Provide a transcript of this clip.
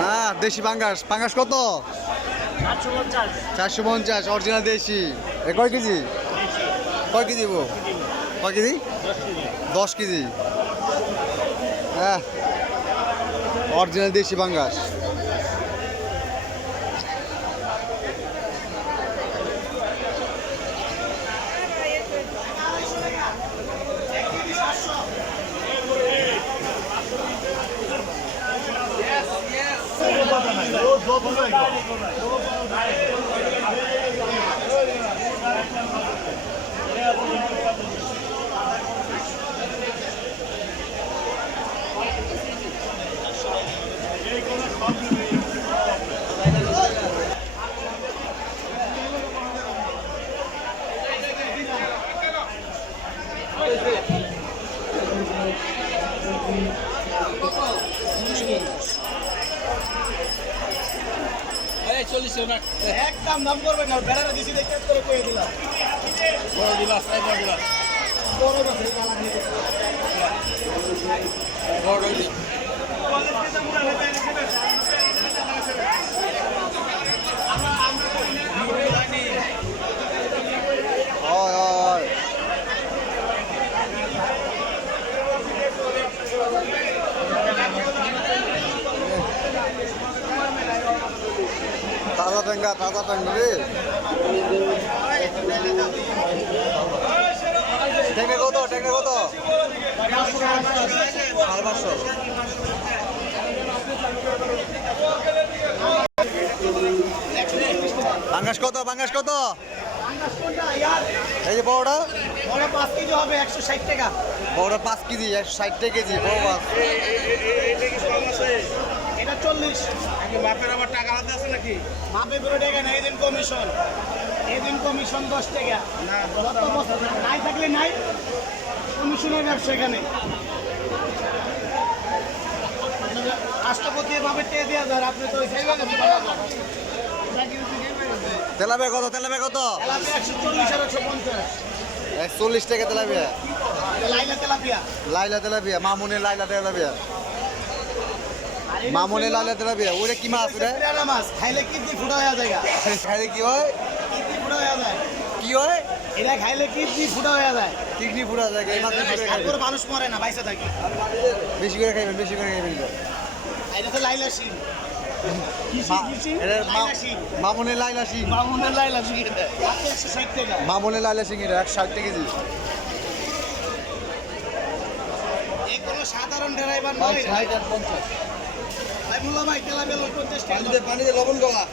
হ্যাঁ দেশি পাঙ্গাস। পাঙ্গাস কত? 450 অরিজিনাল দেশি। কয় কেজি? কয় কেজি? কয় কেজি? 10 কেজি। হ্যাঁ অরিজিনাল দেশি পাঙ্গাস। একদম দাম করবে না, বেড়াটা দিছি দেখে করে কয়ে দিলাম। বড় দিলাস, এই বড় দিলাস। বড় কথা কালা দিয়ে। বড় দিলাস। তাজা টেঙ্গা, তাজা টেঙ্গা রে। টেঙ্গা কত? টেঙ্গা কত? 550। পাঙ্গাস কত? পাঙ্গাস কত? এই যে বড়টা? বড় 5 কেজি হবে 160 টাকা। বড় 5 কেজি 160 কেজি বড় মাছ। এটা 40। বাপের আবার টাকা হাতে আছে নাকি? মাপে করে টাকা নাই, এদিন কমিশন। এদিন কমিশন 10 টাকা। না, যত বছর নাই থাকলে নাই, কমিশনের ব্যবসা এখানে। রাষ্ট্রপতি ভাবে টেয়ে দেওয়া যায়, আপনি তো তেলাপিয়া কত? তেলাপিয়া কত? 140 আর 150। 140 টাকা তেলাপিয়া। লাইলা তেলাপিয়া। লাইলা তেলাপিয়া, মামুনের লাইলা তেলাপিয়া। মামুনের লাইলা তেলাপিয়া। ওটা কি মাছ রে? পিরানা মাছ খাইলে কিডনি ফুটা হয়ে যায়। খাইলে কি হয়? কিডনি ফুটা হয়ে যায়। কি হয়? এটা খাইলে কিডনি ফুটা হয়ে যায়। কিডনি পুরা যায়। এই মাছ বেশি করে তারপর খাইবেন। মানুষ মরে না, বাইসা থাকে। বেশি করে খাইবেন, বেশি করে খাইবেন। এটা তো লাইলা সিং। এটা লাইলা সিং। মামুনের লাইলা সিং। মামুনের লাইলা সিং এটা 160 টাকা। মামুনের লাইলা সিং এটা 160 টাকা কেজি। এই কোনো সাধারণ ড্রাইভার নয়। 60 আর 50। ভাই মোল্লা ভাই তেলাপিয়া 50 টাকা। পানিতে লবণ গলা।